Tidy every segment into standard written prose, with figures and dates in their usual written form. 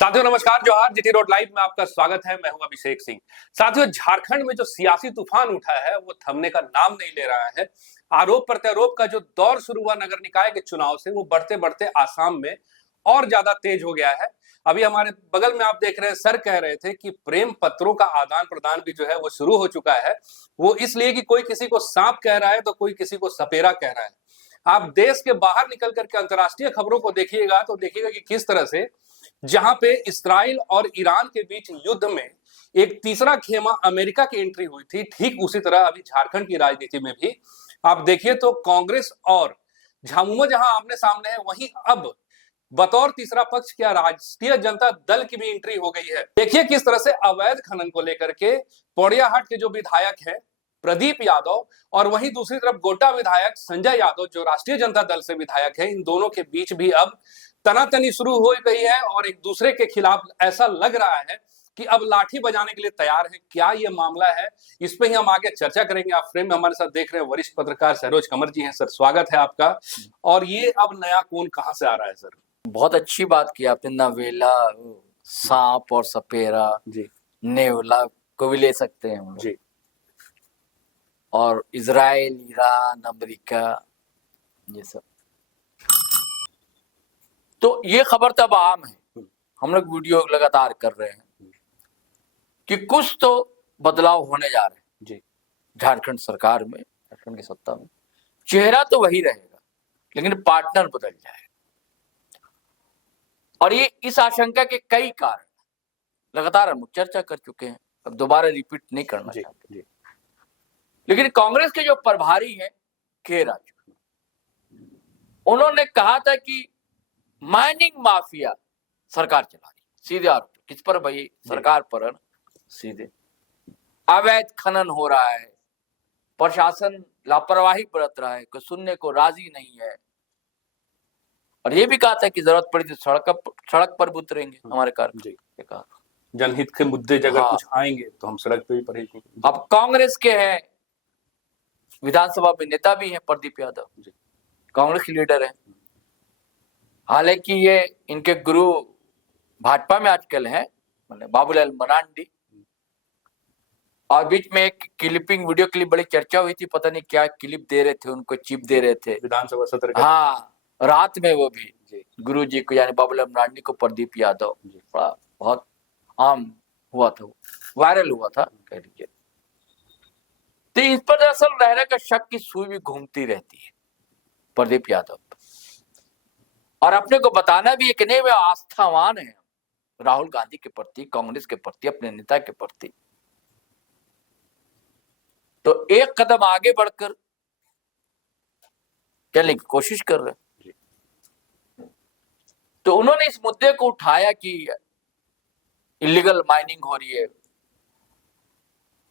साथियों नमस्कार, जोहार। जीटी रोड लाइव में आपका स्वागत है। मैं हूं अभिषेक सिंह। साथियों, झारखंड में जो सियासी तूफान उठा है वो थमने का नाम नहीं ले रहा है। आरोप प्रत्यारोप का जो दौर शुरू हुआ नगर निकाय के चुनाव से, वो बढ़ते बढ़ते आसाम में और ज्यादा तेज हो गया है। अभी हमारे बगल में आप देख रहे हैं, सर कह रहे थे कि प्रेम पत्रों का आदान प्रदान भी जो है वो शुरू हो चुका है। वो इसलिए कि कोई किसी को सांप कह रहा है तो कोई किसी को सपेरा कह रहा है। आप देश के बाहर निकल करके अंतर्राष्ट्रीय खबरों को देखिएगा तो देखिएगा कि किस तरह से जहां पे इस्राइल और ईरान के बीच युद्ध में एक तीसरा खेमा अमेरिका की एंट्री हुई थी, ठीक उसी तरह अभी झारखंड की राजनीति में भी आप देखिए तो कांग्रेस और झामुमो जहां आमने सामने है, वहीं अब बतौर तीसरा पक्ष क्या राष्ट्रीय जनता दल की भी एंट्री हो गई है। देखिए किस तरह से अवैध खनन को लेकर के पोड़ियाहाट के जो विधायक है प्रदीप यादव और वहीं दूसरी तरफ गोड्डा विधायक संजय यादव जो राष्ट्रीय जनता दल से विधायक है, इन दोनों के बीच भी अब तनातनी शुरू हो गई है और एक दूसरे के खिलाफ ऐसा लग रहा है कि अब लाठी बजाने के लिए तैयार है। क्या ये मामला है, इस पे ही हम आगे चर्चा करेंगे। आप फ्रेम में हमारे साथ देख रहे हैं वरिष्ठ पत्रकार सरोज कंवर जी हैं। सर, स्वागत है आपका। और ये अब नया खून कहां से आ रहा है सर? बहुत अच्छी बात की आपने। नवेला, सांप और सपेरा जी, नेवला को भी ले सकते हैं हम लोग। जी, और इजराइल, ईरान, अमेरिका, ये सब। तो ये खबर तब आम है, हम लोग वीडियो लगातार कर रहे हैं कि कुछ तो बदलाव होने जा रहे हैं जी, झारखंड सरकार में, झारखंड की सत्ता में। चेहरा तो वही रहेगा लेकिन पार्टनर बदल जाएगा। और ये इस आशंका के कई कारण लगातार हम चर्चा कर चुके हैं, अब दोबारा रिपीट नहीं करना चाहते। जी। लेकिन कांग्रेस के जो प्रभारी हैं के राजू, उन्होंने कहा था कि माइनिंग माफिया सरकार चला रही, सीधे आरोप किस पर भाई? सरकार पर है ना, सीधे। अवैध खनन हो रहा है, प्रशासन लापरवाही बरत रहा है, कोई सुनने को राजी नहीं है। और ये भी कहा था कि जरूरत पड़ी तो सड़क पर उतरेंगे हमारे कार्यकर्ता। ये कहा जनहित के मुद्दे अगर कुछ आएंगे तो हम सड़क पे भी पड़ेंगे। अब कांग्रेस के हैं, विधानसभा में नेता भी हैं प्रदीप यादव, कांग्रेस के लीडर हैं। हालांकि ये इनके गुरु भाजपा में आजकल हैं, मतलब बाबूलाल मरांडी। और बीच में एक क्लिपिंग, वीडियो क्लिप बड़ी चर्चा हुई थी, पता नहीं क्या क्लिप दे रहे थे उनको, चिप दे रहे थे विधानसभा सत्र। हाँ, रात में वो भी गुरु जी को, यानी बाबूलाल मरांडी को प्रदीप यादव, बड़ा बहुत आम हुआ था, वायरल हुआ था कह लीजिए। तो इस पर दरअसल लहरा का शक की सुई भी घूमती रहती है प्रदीप यादव। और अपने को बताना भी है कि नहीं, वे आस्थावान है राहुल गांधी के प्रति, कांग्रेस के प्रति, अपने नेता के प्रति। तो एक कदम आगे बढ़कर चलने की कोशिश कर रहे हैं। तो उन्होंने इस मुद्दे को उठाया कि इलीगल माइनिंग हो रही है,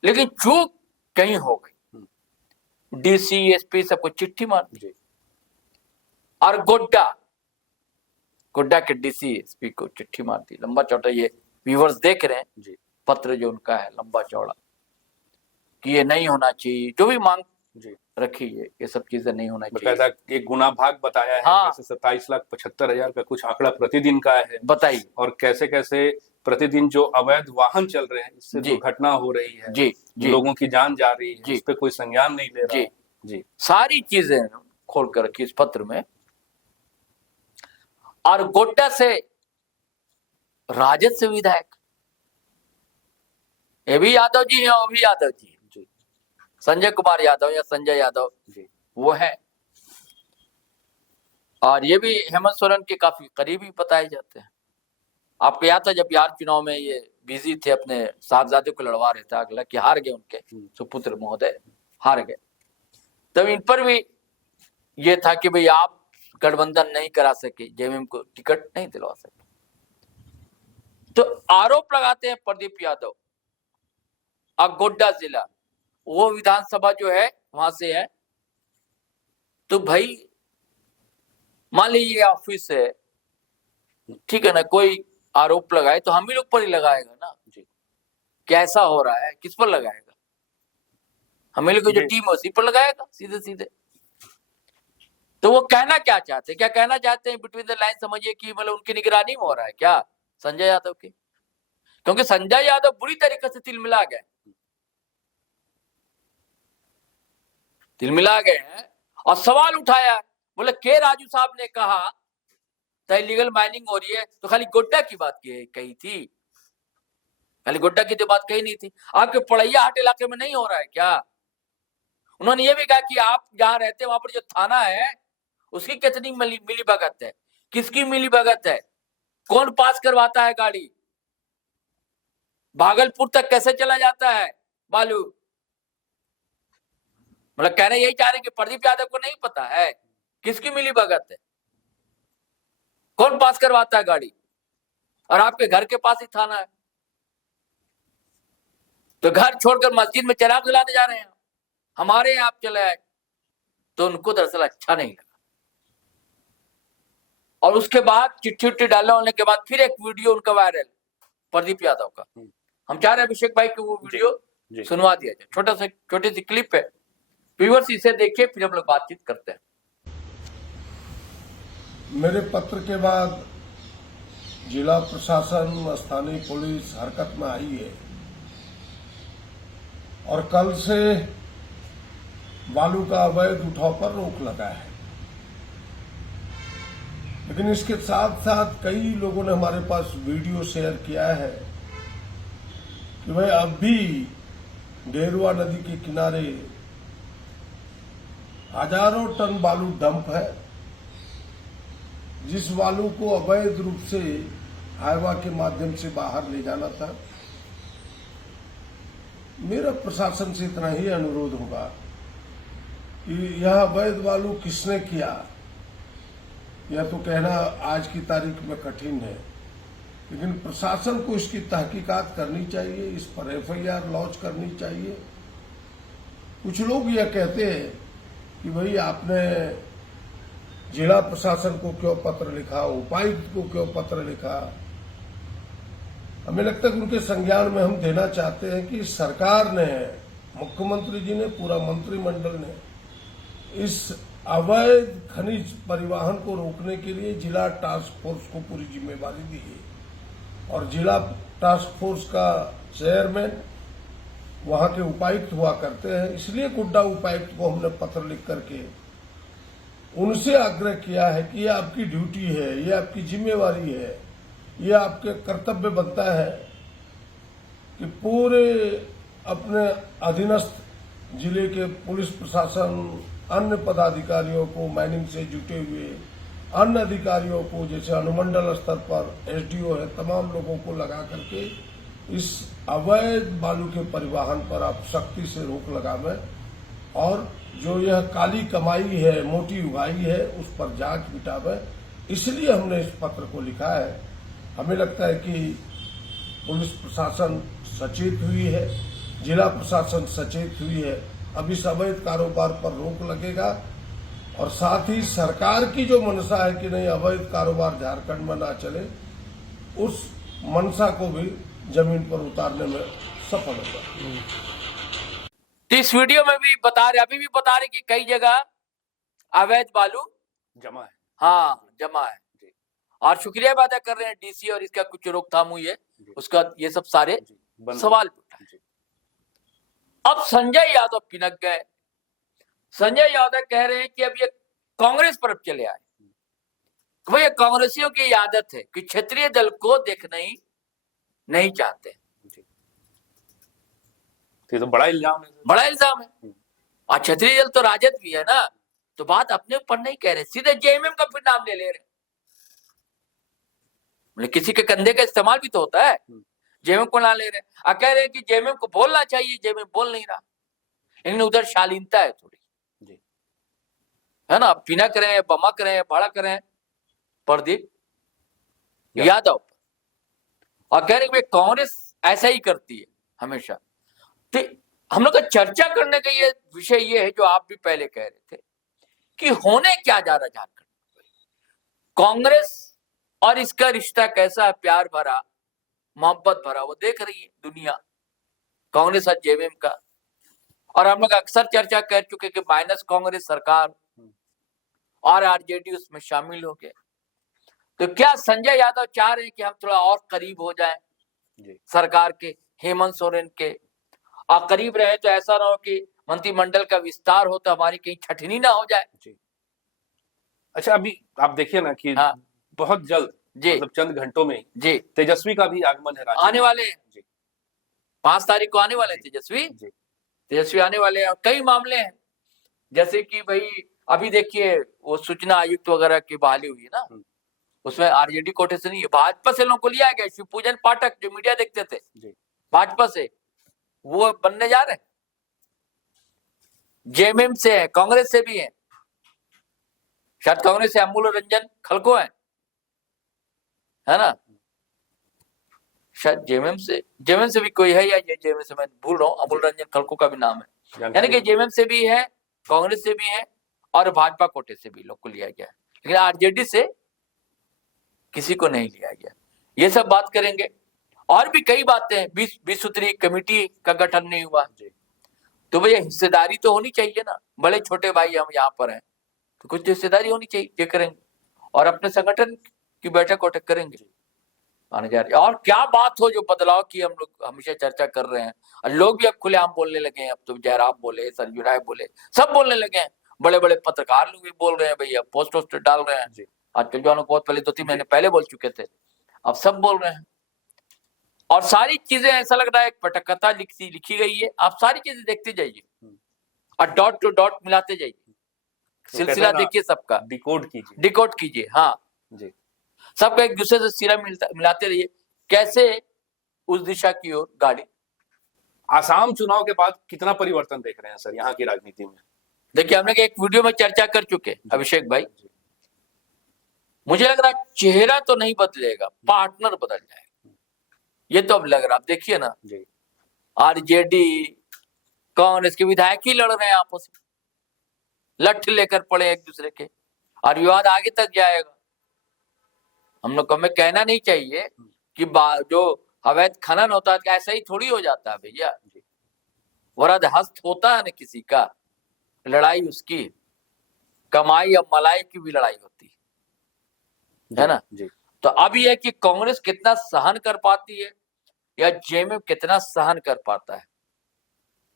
लेकिन चूक कहीं हो गई। डीसी, एसपी सबको चिट्ठी मार दी। और गोड्डा के डीसी, एसपी को चिट्ठी मार दी, लंबा चौड़ा। ये व्यूअर्स देख रहे हैं पत्र जो उनका है, लंबा चौड़ा, कि ये नहीं होना चाहिए, जो भी मांग रखी है, ये सब चीजें नहीं होना चाहिए। एक गुना भाग बताया है। हाँ, 27,75,000 का कुछ आंकड़ा प्रतिदिन का है, बताइए। और कैसे कैसे प्रतिदिन जो अवैध वाहन चल रहे हैं, इससे दुर्घटना हो रही है, जी, लोगों की जान जा रही है, इस पे कोई संज्ञान नहीं ले रहा। जी, सारी चीजें खोल कर रखी इस पत्र में। और गोड्डा से राजद से विधायक, ये भी यादव जी हैं, वो भी यादव जी, संजय कुमार यादव या संजय यादव वो है। और ये भी हेमंत सोरेन के काफी करीबी बताए जाते हैं। आपको याद था जब बिहार चुनाव में ये बिजी थे, अपने साहबजादे को लड़वा रहे थे, अगला कि हार गए, उनके सुपुत्र महोदय हार गए। तब इन पर भी ये था कि भाई आप गठबंधन नहीं करा सके, जेएमएम को टिकट नहीं दिलवा सके। तो आरोप लगाते हैं प्रदीप यादव। अब गोड्डा जिला, वो विधानसभा जो है वहां से है, तो भाई मान लीजिए ऑफिस है, ठीक है ना, कोई आरोप लगाए तो हम ही लोग पर ही लगाएगा ना जी। कैसा हो रहा है, किस पर लगाएगा? हम ही लोग की जो टीम है उसी पर लगाएगा सीधे सीधे। तो वो कहना क्या चाहते हैं, क्या कहना चाहते हैं? बिटवीन द लाइन समझिए कि मतलब उनकी निगरानी में हो रहा है क्या? संजय यादव की, क्योंकि संजय यादव बुरी तरीके से तिलमिला गए हैं और सवाल उठाया। बोले के राजू साहब ने कहा तो इलीगल माइनिंग हो रही है, तो खाली गोड्डा की बात कही थी, खाली गोड्डा की तो बात कही नहीं थी। आपके पड़ैया हाट इलाके में नहीं हो रहा है क्या? उन्होंने ये भी कहा कि आप जहां रहते हैं वहां पर जो थाना है उसकी कितनी मिली भगत है, किसकी मिली भगत है, कौन पास करवाता है गाड़ी, भागलपुर तक कैसे चला जाता है बालू। मतलब कहना यही चाह रहे कि प्रदीप यादव को नहीं पता है किसकी मिली भगत है, कौन पास करवाता है गाड़ी, और आपके घर के पास ही थाना है। तो घर छोड़कर मस्जिद में चिराग जलाने जा रहे हैं, हमारे यहाँ आप चले आए, तो उनको दरअसल अच्छा नहीं लगा। और उसके बाद चिट्ठी उट्ठी डालने होने के बाद फिर एक वीडियो उनका वायरल, प्रदीप यादव का। हम चाह रहे हैं अभिषेक भाई को वो वीडियो सुनवा दिया जाए, छोटी सी क्लिप है, व्यूअर्स इसे देखिए, फिर हम लोग बातचीत करते हैं। मेरे पत्र के बाद जिला प्रशासन, स्थानीय पुलिस हरकत में आई है और कल से बालू का अवैध उठाव पर रोक लगा है। लेकिन इसके साथ साथ कई लोगों ने हमारे पास वीडियो शेयर किया है कि भाई अब भी गेरुआ नदी के किनारे हजारों टन बालू डंप है, जिस बालू को अवैध रूप से हाईवा के माध्यम से बाहर ले जाना था। मेरा प्रशासन से इतना ही अनुरोध होगा कि यह अवैध बालू किसने किया, यह तो कहना आज की तारीख में कठिन है, लेकिन प्रशासन को इसकी तहकीकात करनी चाहिए, इस पर एफआईआर लॉन्च करनी चाहिए। कुछ लोग यह कहते हैं कि भाई आपने जिला प्रशासन को क्यों पत्र लिखा, उपायुक्त को क्यों पत्र लिखा। हमें लगता है कि उनके संज्ञान में हम देना चाहते हैं कि सरकार ने, मुख्यमंत्री जी ने, पूरा मंत्रिमंडल ने इस अवैध खनिज परिवहन को रोकने के लिए जिला टास्क फोर्स को पूरी जिम्मेवारी दी है और जिला टास्क फोर्स का चेयरमैन वहां के उपायुक्त हुआ करते हैं। इसलिए गोड्डा उपायुक्त को हमने पत्र लिख करके उनसे आग्रह किया है कि यह आपकी ड्यूटी है, यह आपकी जिम्मेवारी है, यह आपके कर्तव्य बनता है कि पूरे अपने अधीनस्थ जिले के पुलिस प्रशासन, अन्य पदाधिकारियों को, माइनिंग से जुटे हुए अन्य अधिकारियों को, जैसे अनुमंडल स्तर पर एसडीओ है, तमाम लोगों को लगा करके इस अवैध बालू के परिवहन पर आप सख्ती से रोक लगावें और जो यह काली कमाई है, मोटी उगाई है, उस पर जांच बिठावे। इसलिए हमने इस पत्र को लिखा है। हमें लगता है कि पुलिस प्रशासन सचेत हुई है, जिला प्रशासन सचेत हुई है। अब इस अवैध कारोबार पर रोक लगेगा और साथ ही सरकार की जो मंशा है कि नहीं अवैध कारोबार झारखंड में ना चले, उस मंशा को भी जमीन पर उतारने में सफल होगा। इस वीडियो में भी बता रहे, अभी भी बता रहे कि कई जगह अवैध बालू जमा है, हाँ जमा है, और शुक्रिया अदा कर रहे हैं डीसी और इसका कुछ रोकथाम हुई है, उसका ये सब सारे सवाल उठाए। अब संजय यादव पिनक गए। संजय यादव कह रहे हैं कि अब ये कांग्रेस पर चले आए। भैया कांग्रेसियों की आदत है कि क्षेत्रीय दल को देखना ही नहीं चाहते। ये तो बड़ा इल्जाम है, बड़ा इल्जाम है। और क्षेत्रीय दल तो राजद भी है ना, तो बात अपने ऊपर नहीं कह रहे, सीधे जेएमएम का फिर नाम ले रहे। किसी के कंधे का इस्तेमाल भी तो होता है, जेएमएम को ना ले रहे, कह रहे हैं कि जेएमएम को बोलना चाहिए, जेएमएम बोल नहीं रहा। लेकिन उधर शालीनता है थोड़ी, है ना, पिनक रहे हैं, बमक रहे हैं, भड़क रहे हैं प्रदीप यादव, और कह रहे हैं कांग्रेस ऐसा ही करती है हमेशा। तो हम लोग का चर्चा करने का ये विषय ये है जो आप भी पहले कह रहे थे कि होने क्या जा रहा झारखंड, कांग्रेस और इसका रिश्ता कैसा है, प्यार भरा, मोहब्बत भरा, वो देख रही है दुनिया, कांग्रेस और जेएमएम का। और हम लोग अक्सर चर्चा कर चुके कि माइनस कांग्रेस सरकार और आरजेडी उसमें शामिल हो गए। तो क्या संजय यादव चाह रहे हैं कि हम थोड़ा और करीब हो जाएं जी सरकार के, हेमंत सोरेन के, और करीब रहे तो ऐसा ना हो कि मंत्रिमंडल का विस्तार हो तो हमारी कहीं छटनी ना हो जाए। जी। अच्छा, अभी आप देखिए ना कि हाँ बहुत जल्द, जी मतलब चंद घंटों में ही जी तेजस्वी का भी आगमन है रांची आने में। वाले हैं। जी 5 तारीख को आने वाले जी। तेजस्वी जी तेजस्वी आने वाले हैं। और कई मामले हैं, जैसे कि भाई अभी देखिए वो सूचना आयुक्त वगैरह की बहाली हुई है ना, उसमें आरजेडी कोटे से नहीं, भाजपा से लोगों को लिया गया। शिवपूजन पाठक जो मीडिया देखते थे जी भाजपा से, वो बनने जा रहे हैं। जेएमएम से है, कांग्रेस से भी है, शायद कांग्रेस से अमूल रंजन खलको है ना, शायद जेएमएम से भी कोई है, या जेएमएम से मैं भूल रहा हूँ, अमूल रंजन खलको का भी नाम है। यानी कि जेएमएम से भी है, कांग्रेस से भी है, और भाजपा कोटे से भी लोग को लिया गया, लेकिन आरजेडी से किसी को नहीं लिया गया। ये सब बात करेंगे। और भी कई बातें हैं। 20 सूत्री कमेटी का गठन नहीं हुआ, तो भैया हिस्सेदारी तो होनी चाहिए ना। बड़े छोटे भाई हम यहाँ पर हैं, तो कुछ हिस्सेदारी होनी चाहिए, ये करेंगे। और अपने संगठन की बैठक वैठक करेंगे आने जा रही। और क्या बात हो जो बदलाव की हम लोग हमेशा चर्चा कर रहे हैं, और लोग भी अब खुलेआम बोलने लगे हैं। अब तो जयराम बोले, संजू राय बोले, सब बोलने लगे हैं। बड़े बड़े पत्रकार लोग भी बोल रहे हैं, भैया पोस्ट वोस्ट डाल रहे हैं। आजकल जो बहुत पहले 2-3 महीने पहले बोल चुके थे, अब सब बोल रहे हैं। और सारी चीजें ऐसा लग रहा है एक पटकथा लिखी गई है। आप सारी चीजें देखते जाइए और डॉट टू डॉट मिलाते जाइए, सिलसिला देखिए सबका, डिकोड कीजिए। हाँ जी, सबका एक दूसरे से सिरा मिलाते रहिए, कैसे उस दिशा की ओर गाड़ी। आसाम चुनाव के बाद कितना परिवर्तन देख रहे हैं सर यहाँ की राजनीति में? देखिए हमने एक वीडियो में चर्चा कर चुके अभिषेक भाई, मुझे लग रहा है चेहरा तो नहीं बदलेगा, पार्टनर बदल जाएगा। ये तो अब लग रहा, आप देखिए ना, आरजेडी कांग्रेस के विधायक ही लड़ रहे हैं आपस में, लठ लेकर पड़े एक दूसरे के, और विवाद आगे तक जाएगा। हम लोग को हमें कहना नहीं चाहिए कि जो अवैध खनन होता है ऐसा ही थोड़ी हो जाता है भैया। वरद हस्त होता है ना किसी का, लड़ाई उसकी, कमाई और मलाई की भी लड़ाई होती है ना। तो अब यह कि कांग्रेस कितना सहन कर पाती है या जेएमएम कितना सहन कर पाता है।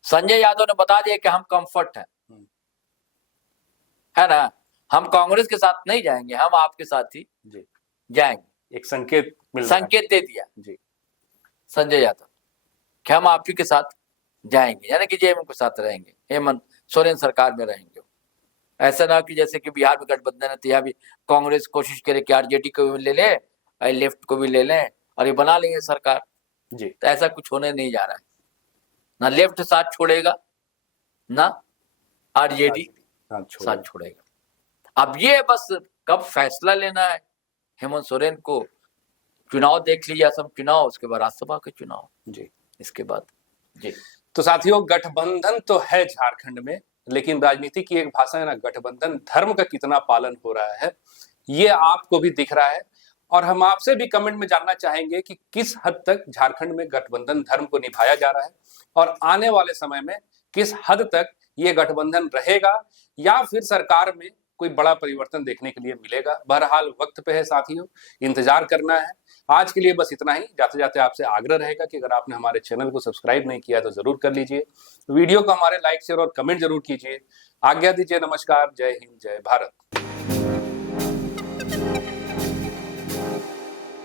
संजय यादव ने बता दिया कि हम कंफर्ट है ना, हम कांग्रेस के साथ नहीं जाएंगे, हम आपके साथ ही जाएंगे। एक संकेत दे दिया संजय यादव कि हम आप ही के साथ जाएंगे, यानी कि जेएमएम के साथ रहेंगे, हेमंत सोरेन सरकार में रहेंगे। ऐसा ना कि जैसे कि बिहार में गठबंधन है तो यहाँ भी कांग्रेस कोशिश करे कि आरजेडी को भी ले ले, लेफ्ट को भी ले लें और ये बना लेंगे सरकार जी। तो ऐसा कुछ होने नहीं जा रहा है, ना लेफ्ट साथ छोड़ेगा ना आरजेडी साथ छोड़ेगा। अब ये बस कब फैसला लेना है हेमंत सोरेन को, चुनाव देख लीजिए, असम चुनाव, उसके बाद राज्यसभा के चुनाव जी, इसके बाद जी। तो साथियों, गठबंधन तो है झारखंड में, लेकिन राजनीति की एक भाषा है ना, गठबंधन धर्म का कितना पालन हो रहा है ये आपको भी दिख रहा है। और हम आपसे भी कमेंट में जानना चाहेंगे कि किस हद तक झारखंड में गठबंधन धर्म को निभाया जा रहा है, और आने वाले समय में किस हद तक ये गठबंधन रहेगा, या फिर सरकार में कोई बड़ा परिवर्तन देखने के लिए मिलेगा। बहरहाल वक्त पे है साथियों, इंतजार करना है। आज के लिए बस इतना ही। जाते जाते आपसे आग्रह रहेगा कि अगर आपने हमारे चैनल को सब्सक्राइब नहीं किया तो जरूर कर लीजिए, वीडियो को हमारे लाइक शेयर और कमेंट जरूर कीजिए। आज्ञा दीजिए, नमस्कार, जय हिंद, जय भारत।